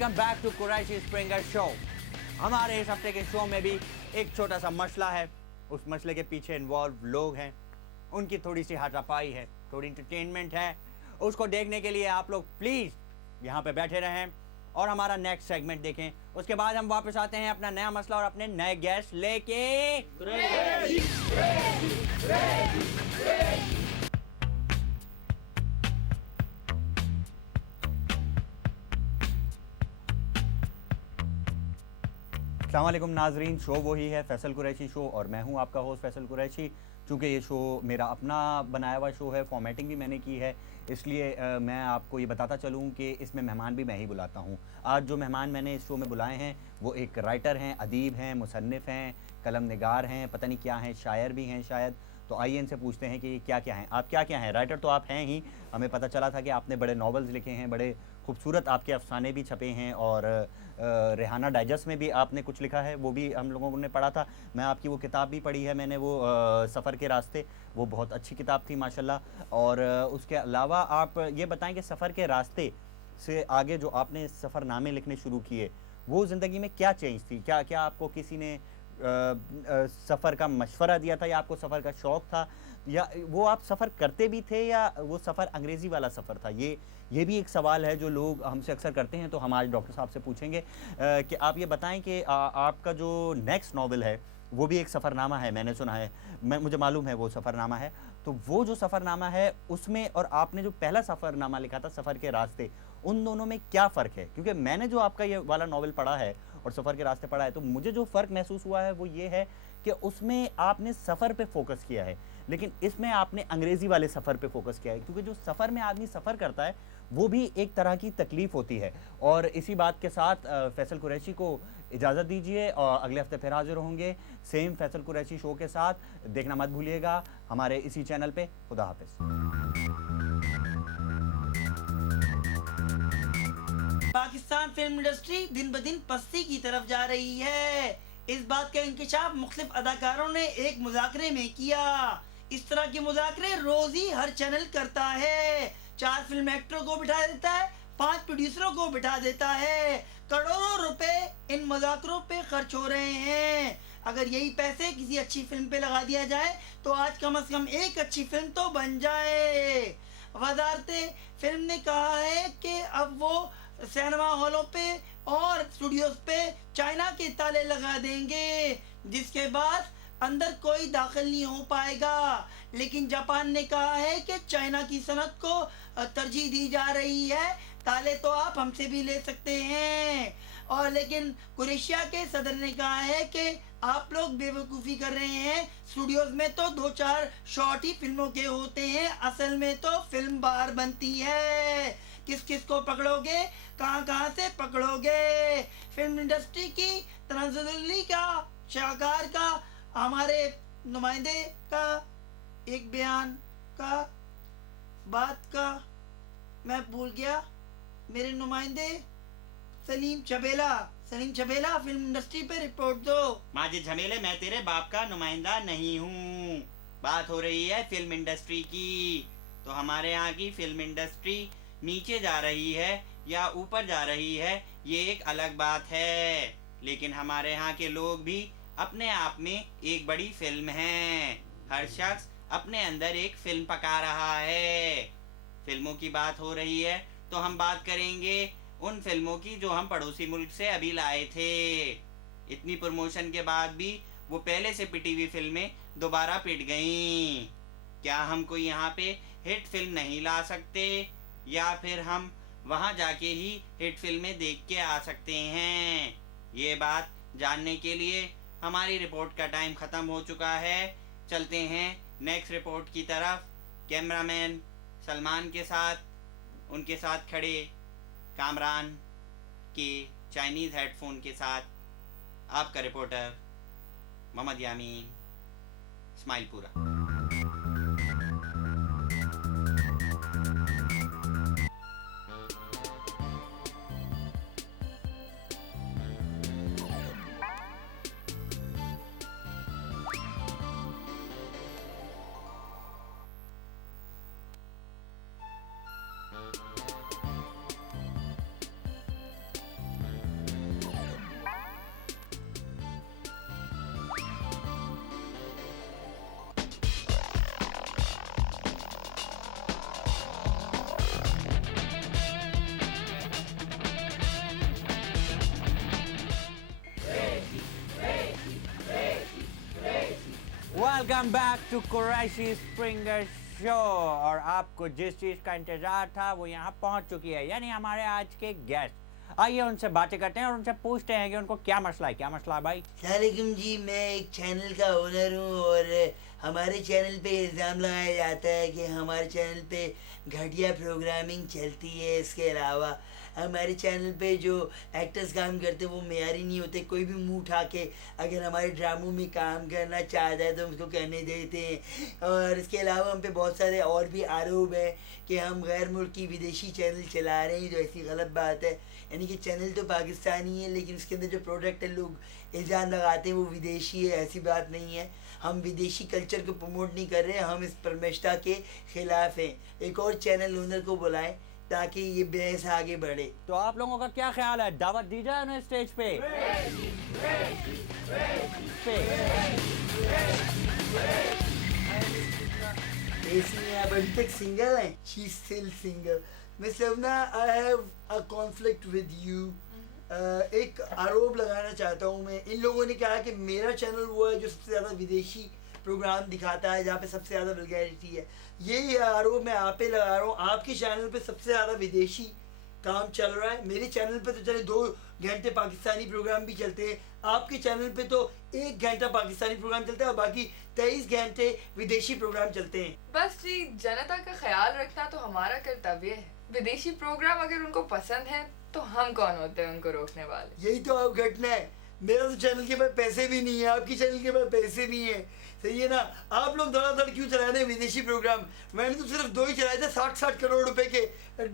Welcome back to Qureshi Springer show. हमारे इस हफ्ते के शो में भी एक छोटा सा मसला है। उस मसले के पीछे इन्वॉल्व लोग हैं, उनकी थोड़ी सी हाथापाई है, थोड़ी इंटरटेनमेंट है। उसको देखने के लिए आप लोग प्लीज़ यहाँ पे बैठे रहें और हमारा नेक्स्ट सेगमेंट देखें। उसके बाद हम वापस आते हैं अपना नया मसला और अपने नए गेस्ट लेके। अस्सलाम वालेकुम नाजरीन, शो वही है फैसल कुरैशी शो और मैं हूं आपका होस्ट फैसल कुरैशी। चूँकि ये शो मेरा अपना बनाया हुआ शो है, फॉर्मेटिंग भी मैंने की है, इसलिए मैं आपको ये बताता चलूँ कि इसमें मेहमान भी मैं ही बुलाता हूँ। आज जो मेहमान मैंने इस शो में बुलाए हैं वो एक राइटर हैं, अदीब हैं, मुसन्निफ़ हैं, कलम निगार हैं, पता नहीं क्या हैं, शायर भी हैं शायद। तो आइए इनसे पूछते हैं कि क्या क्या हैं। आप क्या क्या हैं? राइटर तो आप हैं ही, हमें पता चला था कि आपने बड़े नॉवेल्स लिखे हैं, बड़े खूबसूरत आपके अफसाने भी छपे हैं और रेहाना डाइजेस्ट में भी आपने कुछ लिखा है, वो भी हम लोगों ने पढ़ा था। मैं आपकी वो किताब भी पढ़ी है मैंने, वो सफ़र के रास्ते, वो बहुत अच्छी किताब थी माशाल्लाह। और उसके अलावा आप ये बताएं कि सफ़र के रास्ते से आगे जो आपने सफ़रनामे लिखने शुरू किए, वो ज़िंदगी में क्या चेंज थी? क्या क्या आपको किसी ने सफ़र का मशवरा दिया था या आपको सफ़र का शौक़ था, या वो आप सफ़र करते भी थे, या वो सफ़र अंग्रेज़ी वाला सफ़र था? ये भी एक सवाल है जो लोग हमसे अक्सर करते हैं। तो हम आज डॉक्टर साहब से पूछेंगे कि आप ये बताएं कि आपका जो नेक्स्ट नावल है वो भी एक सफ़रनामा है, मैंने सुना है, मुझे मालूम है वो सफ़रनामा है। तो वो जो सफ़रनामा है उसमें और आपने जो पहला सफ़रनामा लिखा था सफ़र के रास्ते, उन दोनों में क्या फ़र्क है? क्योंकि मैंने जो आपका ये वाला नावल पढ़ा है और सफ़र के रास्ते पढ़ा है, तो मुझे जो फ़र्क महसूस हुआ है वो ये है कि उसमें आपने सफ़र पे फोकस किया है, लेकिन इसमें आपने अंग्रेज़ी वाले सफ़र पे फोकस किया है। क्योंकि जो सफ़र में आदमी सफ़र करता है वो भी एक तरह की तकलीफ़ होती है। और इसी बात के साथ फैसल कुरैशी को इजाज़त दीजिए और अगले हफ्ते फिर हाजिर होंगे सेम फैसल कुरैशी शो के साथ। देखना मत भूलिएगा हमारे इसी चैनल पे। खुदा हाफिज़। पाकिस्तान फिल्म इंडस्ट्री दिन ब दिन पस्ती की तरफ जा रही है। इस बात का इंकशाफ मुख्तलिफ अदाकारों ने एक मुज़ाकरे में किया। इस तरह के मुज़ाकरे रोज ही हर चैनल करता है। 4 फिल्म एक्टरों को बिठा देता है, 5 प्रोड्यूसरों को बिठा देता है। करोड़ों रुपए इन मुज़ाकरों पे खर्च हो रहे हैं। अगर यही पैसे किसी अच्छी फिल्म पे लगा दिया जाए तो आज कम से कम एक अच्छी फिल्म तो बन जाए। वजारत फिल्म ने कहा है कि अब वो सिनेमा हॉलों पे और स्टूडियोज पे चाइना के ताले लगा देंगे, जिसके बाद अंदर कोई दाखिल नहीं हो पाएगा। लेकिन जापान ने कहा है कि चाइना की सनत को तरजीह दी जा रही है, ताले तो आप हमसे भी ले सकते हैं। और लेकिन कुरेशिया के सदर ने कहा है कि आप लोग बेवकूफ़ी कर रहे हैं, स्टूडियोज में तो 2-4 शॉट ही फिल्मों के होते हैं, असल में तो फिल्म बाहर बनती है। किस किस को पकड़ोगे, कहाँ कहाँ से पकड़ोगे? फिल्म इंडस्ट्री की तनाज़ुली का, शाहकार का, हमारे नुमाइंदे का एक बयान का, बात का मैं भूल गया। मेरे नुमाइंदे सलीम छबेला फिल्म इंडस्ट्री पे रिपोर्ट दो। माजिद झमेले, मैं तेरे बाप का नुमाइंदा नहीं हूँ। बात हो रही है फिल्म इंडस्ट्री की। तो हमारे यहाँ की फिल्म इंडस्ट्री नीचे जा रही है या ऊपर जा रही है ये एक अलग बात है, लेकिन हमारे यहाँ के लोग भी अपने आप में एक बड़ी फिल्म हैं। हर शख्स अपने अंदर एक फिल्म पका रहा है। फिल्मों की बात हो रही है तो हम बात करेंगे उन फिल्मों की जो हम पड़ोसी मुल्क से अभी लाए थे। इतनी प्रमोशन के बाद भी वो पहले से पिटी हुई फिल्में दोबारा पिट गईं। क्या हम कोई यहाँ पे हिट फिल्म नहीं ला सकते, या फिर हम वहाँ जाके ही हिट फिल्में देख के आ सकते हैं? ये बात जानने के लिए हमारी रिपोर्ट का टाइम ख़त्म हो चुका है। चलते हैं नेक्स्ट रिपोर्ट की तरफ। कैमरामैन सलमान के साथ, उनके साथ खड़े कामरान के चाइनीज़ हेडफोन के साथ आपका reporter Mohammad Yameen, Ismailpura. Welcome back to Qureshi Springer show. और आपको जिस चीज़ का इंतजार था वो यहाँ पहुँच चुकी है, यानी हमारे आज के गेस्ट। आइए उनसे बातें करते हैं और उनसे पूछते हैं कि उनको क्या मसला है। क्या मसला है भाई? सलामकुम जी, मैं एक चैनल का ओनर हूँ और हमारे चैनल पे इल्ज़ाम लगाया जाता है कि हमारे चैनल पे घटिया प्रोग्रामिंग चलती है। इसके अलावा हमारे चैनल पे जो एक्टर्स काम करते हैं वो मेयारी नहीं होते। कोई भी मुंह उठा के अगर हमारे ड्रामों में काम करना चाहता है तो उसको करने देते हैं। और इसके अलावा हम पे बहुत सारे और भी आरोप हैं कि हम गैर मुल्की विदेशी चैनल चला रहे हैं, जो ऐसी गलत बात है। यानी कि चैनल तो पाकिस्तानी है लेकिन उसके अंदर जो प्रोडक्ट है लोग इल्ज़ाम लगाते हैं वो विदेशी है। ऐसी बात नहीं है, हम विदेशी कल्चर को प्रमोट नहीं कर रहे हैं, हम इस परमेष्टा के ख़िलाफ़ हैं। एक और चैनल ओनर को बुलाएं ताकि ये बहस आगे बढ़े। तो आप लोगों का क्या ख्याल है, दावत दी जाए उन्हें स्टेज पे? अभी तक सिंगल है, she is still single. Miss Lavna, I have a conflict with you. एक आरोप लगाना चाहता हूँ मैं। इन लोगों ने कहा कि मेरा चैनल वो है जो सबसे ज़्यादा विदेशी प्रोग्राम दिखाता है, जहाँ पे सबसे ज़्यादा वल्गैरिटी है। यही आरोप मैं आप पे लगा रहा हूँ। आपके चैनल पे सबसे ज़्यादा विदेशी काम चल रहा है। मेरे चैनल पे तो चले 2 घंटे पाकिस्तानी प्रोग्राम भी चलते हैं, आपके चैनल पे तो 1 घंटा पाकिस्तानी प्रोग्राम चलता है और बाकी 23 घंटे विदेशी प्रोग्राम चलते हैं। बस जी, जनता का ख्याल रखना तो हमारा कर्तव्य है। विदेशी प्रोग्राम अगर उनको पसंद है तो हम कौन होते हैं उनको रोकने वाले? यही तो अब घटना है। मेरा तो चैनल के पास पैसे भी नहीं है, आपकी चैनल के पास पैसे नहीं है, सही है ना? आप लोग धड़ाधड़ क्यों चला रहे हैं विदेशी प्रोग्राम? मैंने तो सिर्फ 2 ही चलाए थे, 60-60 करोड़ रुपए के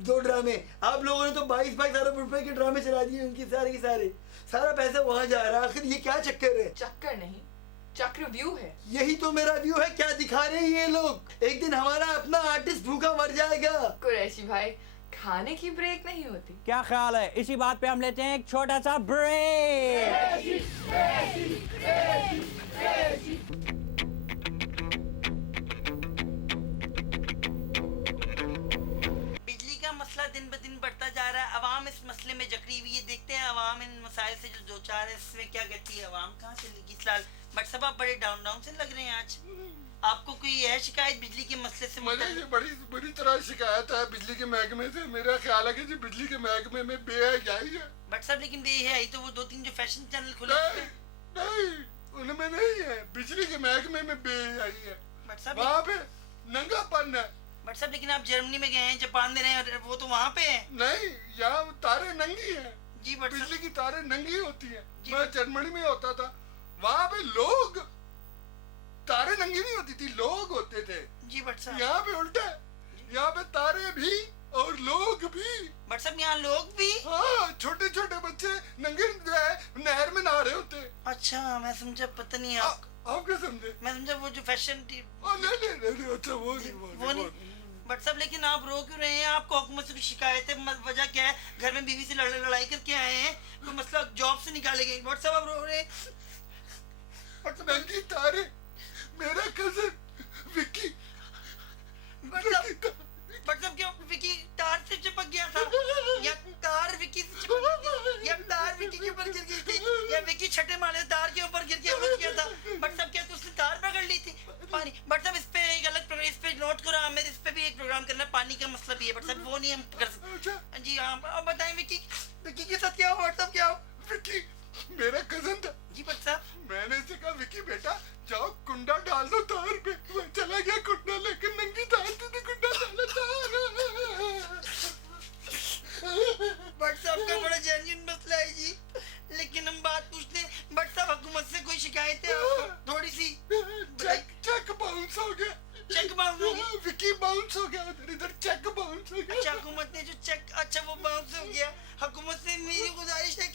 2 ड्रामे। आप लोगों ने तो 22-22 अरब रुपए के ड्रामे चला दिए, उनके सारे के सारे। सारा पैसा वहां जा रहा है। आखिर ये क्या चक्कर है? चक्कर नहीं, चक्रव्यूह है। यही तो मेरा व्यू है। क्या दिखा रहे हैं ये लोग? एक दिन हमारा अपना आर्टिस्ट भूखा मर जाएगा। कुरैशी भाई, खाने की ब्रेक नहीं होती। क्या ख्याल है, इसी बात पे हम लेते हैं एक छोटा सा ब्रेक। बिजली का मसला दिन ब दिन बढ़ता जा रहा है। अवाम इस मसले में जकड़ी हुई है। देखते हैं अवाम इन मसाइल से जो दो चार है इसमें क्या कहती है। अवाम कहाँ से लेगी फिलहाल? बट सब आप बड़े डाउन से लग रहे हैं आज। आपको कोई है शिकायत बिजली के मसले से? मुझे ये बड़ी बुरी तरह शिकायत है बिजली के महकमे से। मेरा ख्याल है कि जी बिजली के महकमे में बेहयाई है। बट साहब लेकिन बेहयाई तो वो 2-3 जो फैशन चैनल खुले नहीं, उनमें नहीं है। बिजली के महकमे में बेहयाई है। बट साहब वहाँ पे नंगापन है। बट साहब लेकिन आप जर्मनी में गए हैं, जापान में रहे हैं, वो तो वहाँ पे है। नहीं, यहाँ तारे नंगी है। जी बट बिजली की तारे नंगी होती है। जी। मैं जर्मनी में होता था, वहाँ पे लोग तारे नंगी नहीं होती थी, लोग होते थे। जी बट साहब। यहाँ पे उल्टा है, यहाँ पे तारे भी और लोग भी। बट साहब यहाँ लोग भी? हाँ, छोटे छोटे बच्चे नंगे जो है नहर में नहा रहे होते। अच्छा, मैं समझा, पता नहीं आप क्या समझे? मैं समझा वो जो फैशन नहीं, अच्छा वो नहीं। बट साहब लेकिन आप रो क्यों रहे हैं? आपको हुकूमत से कोई शिकायत है? वजह क्या है? घर में बीवी से लड़ाई करके आए हैं? कोई मसला जॉब से निकाले गए? बट साहब आप रो रहे हैं? नंगी तारे, मेरा कजन विक्की। बट साहब क्या विक्की तार से चिपक गया था? या तार विक्की से चिपक गई? या तार विक्की के ऊपर गिर गई थी? या विक्की छठे माले तार के ऊपर गिर के उलझ गया था? बट साहब क्या तो उसने तार पकड़ ली थी? पानी। बट साहब इस पे एक अलग प्रोग्राम, इस पे नोट करो हमें, इस पे भी एक प्रोग्राम करना है। पानी का मसला भी है बट साहब, वो नहीं हम कर सकते। जी हाँ, अब बताएं विक्की के साथ क्या हुआ? साहब क्या हुआ? विक्की मेरा कजन था। जी बट साहब। मैंने इसे कहा विक्की बेटा जाओ कुंडा डाल दो तार पे। वो चला गया कुंडा लेकर, नंगी तार थी, कुंडा डाला तार। बट साहब का बड़ा जेन्युइन मसला है जी। लेकिन हम बात पूछते हैं, बट साहब हुकूमत से कोई शिकायत है आपको? थोड़ी सी। चेक बाउंस हो गया। चेक बाउंस हो गया? विक्की बाउंस हो गया, इधर चेक बाउंस हो गया। अच्छा, हुकूमत ने जो चेक, अच्छा वो बाउंस हो गया। हुकूमत से मेरी गुजारिश है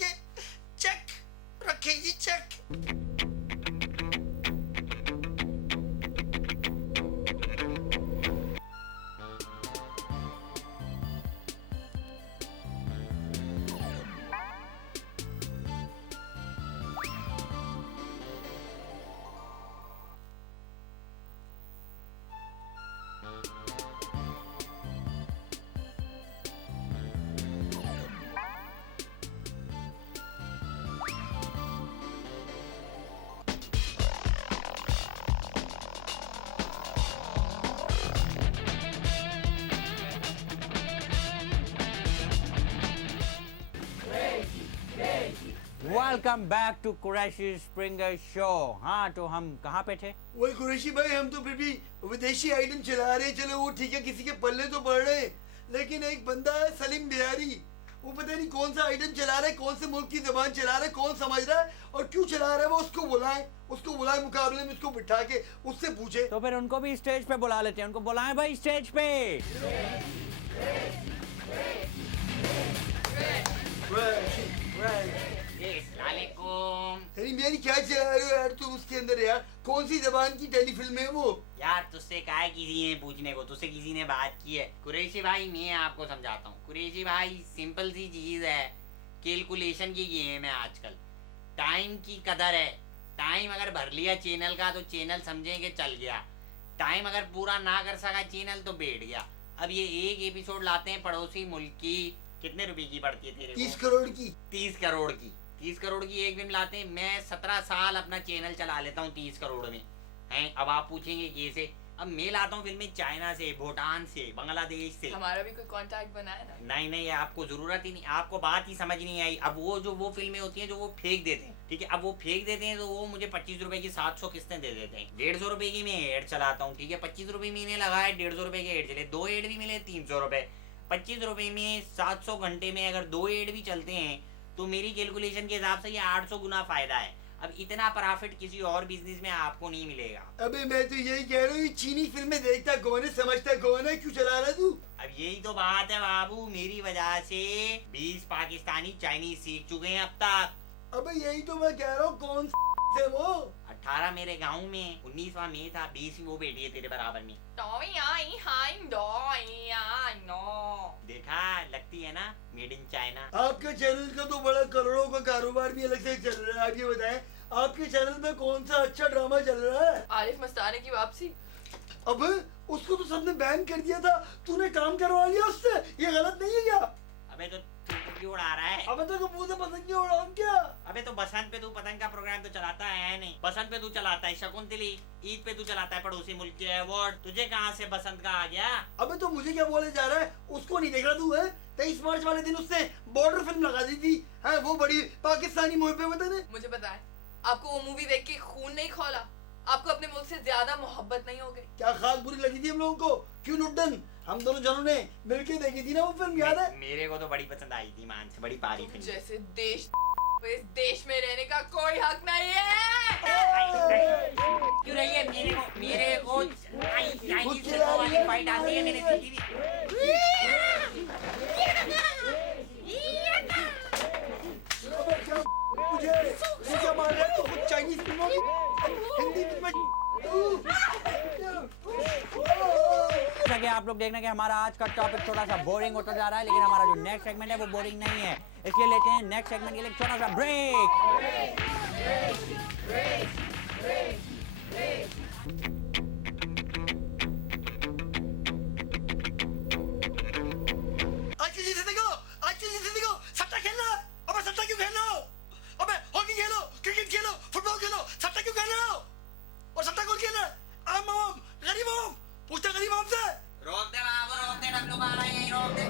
welcome back to Qureshi Springer show. हाँ, तो हम कहाँ पे थे? वही कुरैशी भाई, हम तो फिर भी विदेशी आइटम चला रहे हैं, चलो वो ठीक है, किसी के पल्ले तो पड़ रहे हैं, लेकिन एक बंदा है सलीम बिहारी, वो पता नहीं कौन सा आइटम चला रहा है, कौन से मुल्क की जबान चला रहा है, कौन समझ रहा है और क्यों चला रहा है, वो उसको बुलाए मुकाबले में, उसको बिठा के उससे पूछे। तो फिर उनको भी स्टेज पे बुला लेते हैं, उनको बुलाएं भाई स्टेज पे। अस्सलामुअलैकुम। सलीम बिहारी क्या चला रहे हो यार तुम उसके अंदर यार? कौन सी जबान की टेलीफिल्म है वो? यार तुझसे कहा है किसी ने पूछने को, तुझसे किसी ने बात की है। कुरैशी भाई मैं आपको समझाता हूँ। कुरैशी भाई सिंपल सी चीज है, कैलकुलेशन की गेम है आजकल। टाइम की कदर है। टाइम अगर भर लिया चैनल का तो चैनल समझें कि चल गया। टाइम अगर पूरा ना कर सका चैनल तो बैठ गया। अब ये एक एपिसोड लाते हैं पड़ोसी मुल्क की, कितने रुपए की पड़ती है तेरे को? 30 करोड़ की। 30 करोड़ की। 30 करोड़ की एक फिल्म लाते हैं। मैं 17 साल अपना चैनल चला लेता हूँ 30 करोड़ में हैं। अब आप पूछेंगे कैसे? अब मैं लाता हूँ फिल्में चाइना से, भूटान से, बांग्लादेश से। हमारा भी कोई कांटेक्ट बना है ना? नहीं आपको जरूरत ही नहीं, आपको बात ही समझ नहीं आई। अब वो फिल्में होती हैं जो वो फेंक देते हैं, ठीक है। अब वो फेंक देते हैं तो वो मुझे 25 रुपए की 700 किस्तें दे देते हैं। 150 रुपए की मैं एड चलाता हूँ, ठीक है। 25 रुपए महीने लगाए, 150 रुपए के एड चले, 2 एड भी मिले 300 रुपए। 25 रुपए में 700 घंटे में अगर 2 एड भी चलते हैं तो मेरी कैलकुलेशन के हिसाब से ये 800 गुना फायदा है। अब इतना प्रॉफिट किसी और बिजनेस में आपको नहीं मिलेगा। अबे मैं तो यही कह रहा हूँ, चीनी फिल्में देखता कौन है, समझता कौन है, क्यों चला रहा तू? अब यही तो बात है बाबू, मेरी वजह से 20 पाकिस्तानी चाइनीज सीख चुके हैं अब तक। अबे यही तो मैं कह रहा हूँ, कौन से वो? 18 मेरे गांव में, 19वां मैं था, 20 वो बेटी है तेरे बराबर में। देखा, लगती है ना मेड इन चाइना। आपके चैनल का तो बड़ा करोड़ों का कारोबार भी अलग से चल रहा है। आप ये बताएं, आपके चैनल में कौन सा अच्छा ड्रामा चल रहा है? आरिफ मस्तानी की वापसी। अब उसको तो सबने बैन कर दिया था, तूने काम करवा लिया उससे, ये गलत नहीं है क्या? अबे तो तू क्यों उड़ा रहा है? अबे तो मुंह से पतंग उड़ाऊं क्या? अबे तो बसंत पे तू पतंग का प्रोग्राम तो चलाता है नहीं। बसंत पे तू चलाता है शकुंतली, ईद पे तू चलाता है पड़ोसी मुल्क के अवार्ड। तुझे कहाँ से बसंत का आ गया? अबे तो मुझे क्या बोले जा रहा है? उसको नहीं देख रहा तू है? 23 मार्च वाले दिन उसने बॉर्डर फिल्म लगा दी थी, है वो बड़ी पाकिस्तानी मुहिब पे बता ने। मुझे बताएं, आपको वो मूवी देख के खून नहीं खौला? आपको अपने मुल्क से ज्यादा मोहब्बत नहीं हो गई? क्या खास बुरी लगी थी हम लोगों को? क्यों लुड्डन? हम दोनों जनों ने मिलके देखी थी ना वो फिल्म, याद है? मेरे को तो बड़ी पसंद आई थी, मान से बड़ी पारी फिल्म। जैसे देश इस देश में रहने का कोई हक नहीं है। क्यों रही है? मेरे को चाइनीज फिल्मों वाली फाइट आती है मैंने देखी थी। मुझे ये क्या मान रहा है तू? खुद चाइनीज फिल्मों की हिंदी फिल्में जैसा कि आप लोग देखना कि हमारा आज का टॉपिक थोड़ा सा बोरिंग होता जा रहा है, लेकिन हमारा जो नेक्स्ट सेगमेंट है वो बोरिंग नहीं है, इसलिए लेते हैं नेक्स्ट सेगमेंट के लिए छोटा सा ब्रेक। आज की चीजें देखो, सट्टा खेलना। अबे सट्टा क्यों खेल रहे हो? अबे हॉकी खेलो, क्रिकेट खेलो, फुटबॉल खेलो, सट्टा क्यों खेल रहे हो? और सट्टा कौन खेल रहा है? आम आम, गरीब आम, पूछते गरीब आम से। रोक दे बाबू, रोक दे, डब्लू मारा है, यहीं रोक दे।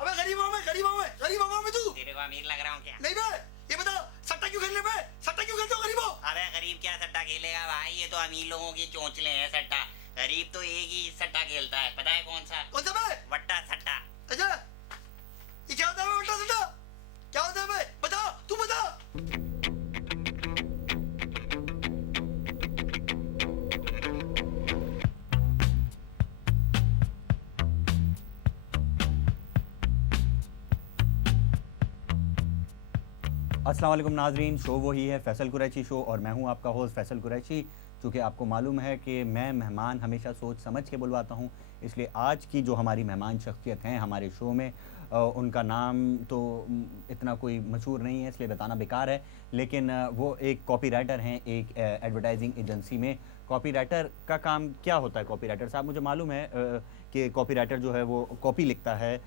अबे गरीब आम है तू? तेरे को अमीर लग रहा हूँ क्या? नहीं बे, ये बता सट्टा क्यों खेलने पे? सट्टा क्यों खेलते हो गरीबो? अबे गरीब क्या सट्टा खेलेगा भाई? ये तो अमीर लोगों की चोंचले हैं सट्टा। गरीब तो एक ही सट्टा खेलता है, पता है कौन सा? कौन सा बे? वट्टा सट्टा। अच्छा, ये क्या होता है बे, उल्टा सट्टा? क्या होता है बे? बता, तू बता। अस्सलाम वालेकुम नाजरीन, शो वही है फैसल कुरैशी शो और मैं हूं आपका होस्ट फैसल कुरैशी। चूँकि आपको मालूम है कि मैं मेहमान हमेशा सोच समझ के बुलवाता हूं, इसलिए आज की जो हमारी मेहमान शख्सियत हैं हमारे शो में, उनका नाम तो इतना कोई मशहूर नहीं है इसलिए बताना बेकार है, लेकिन वो एक कॉपीराइटर हैं एक एडवर्टाइजिंग एजेंसी में। कॉपीराइटर का काम क्या होता है? कॉपीराइटर साहब, मुझे मालूम है कि कॉपीराइटर जो है वो कॉपी लिखता है,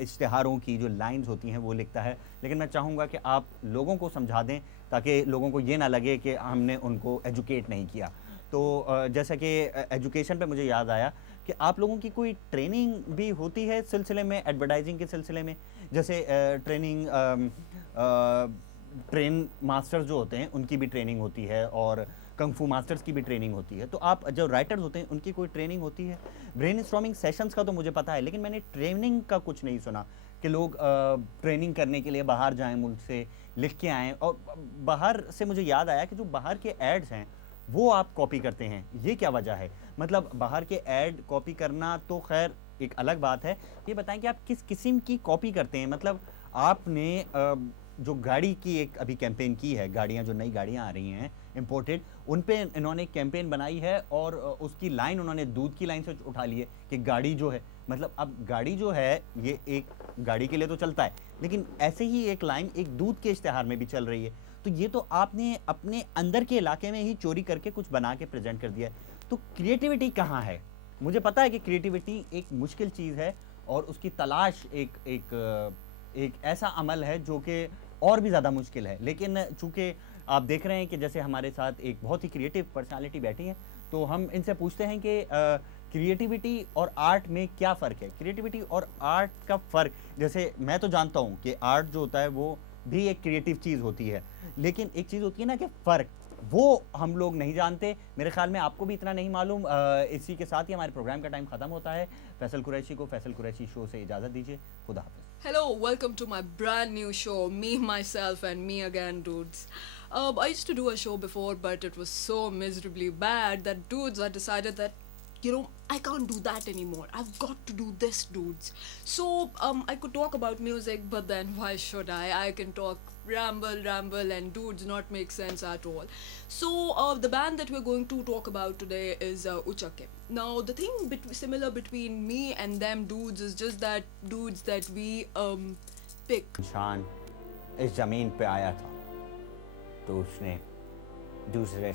इश्तिहारों की जो लाइंस होती हैं वो लिखता है, लेकिन मैं चाहूँगा कि आप लोगों को समझा दें ताकि लोगों को ये ना लगे कि हमने उनको एजुकेट नहीं किया। तो जैसा कि एजुकेशन पे मुझे याद आया कि आप लोगों की कोई ट्रेनिंग भी होती है इस सिलसिले में, एडवर्टाइजिंग के सिलसिले में? जैसे ट्रेनिंग ट्रेन मास्टर्स जो होते हैं उनकी भी ट्रेनिंग होती है और कंग फू मास्टर्स की भी ट्रेनिंग होती है, तो आप जो राइटर्स होते हैं उनकी कोई ट्रेनिंग होती है? ब्रेनस्टॉर्मिंग सेशंस का तो मुझे पता है, लेकिन मैंने ट्रेनिंग का कुछ नहीं सुना कि लोग ट्रेनिंग करने के लिए बाहर जाएं, मुल्क से लिख के आएँ। और बाहर से मुझे याद आया कि जो बाहर के एड्स हैं वो आप कॉपी करते हैं, ये क्या वजह है? मतलब बाहर के ऐड कॉपी करना तो खैर एक अलग बात है, ये बताएं कि आप किस किस्म की कॉपी करते हैं? मतलब आपने जो गाड़ी की एक अभी कैंपेन की है, गाड़ियाँ जो नई गाड़ियाँ आ रही हैं इम्पोर्टेड, उन पे इन्होंने कैंपेन बनाई है और उसकी लाइन उन्होंने दूध की लाइन से उठा ली है कि गाड़ी जो है, मतलब अब गाड़ी जो है ये एक गाड़ी के लिए तो चलता है, लेकिन ऐसे ही एक लाइन एक दूध के इश्तिहार में भी चल रही है। तो ये तो आपने अपने अंदर के इलाके में ही चोरी करके कुछ बना के प्रेजेंट कर दिया है। तो क्रिएटिविटी कहाँ है? मुझे पता है कि क्रिएटिविटी एक मुश्किल चीज़ है और उसकी तलाश एक ऐसा अमल है जो कि और भी ज़्यादा मुश्किल है, लेकिन चूँकि आप देख रहे हैं कि जैसे हमारे साथ एक बहुत ही क्रिएटिव पर्सनालिटी बैठी है, तो हम इनसे पूछते हैं कि क्रिएटिविटी और आर्ट में क्या फ़र्क है? क्रिएटिविटी और आर्ट का फ़र्क, जैसे मैं तो जानता हूँ कि आर्ट जो होता है वो भी एक क्रिएटिव चीज़ होती है, लेकिन एक चीज़ होती है ना कि फ़र्क, वो हम लोग नहीं जानते। मेरे ख्याल में आपको भी इतना नहीं मालूम। इसी के साथ ही हमारे प्रोग्राम का टाइम ख़त्म होता है। फैसल कुरैशी को फैसल कुरैशी शो से इजाज़त दीजिए। खुदा हाफ़िज़। Hello, welcome to my brand new show, Me, Myself and Me Again, dudes. I used to do a show before, but it was so miserably bad that dudes, I decided that, I can't do that anymore. I've got to do this, dudes. So, I could talk about music, but then why should I? I can talk ramble, and dudes not make sense at all. So, the band that we're going to talk about today is Uchake. Now, the thing similar between me and them dudes is just that dudes that we pick. इंसान इस ज़मीन पे आया था तो उसने दूसरे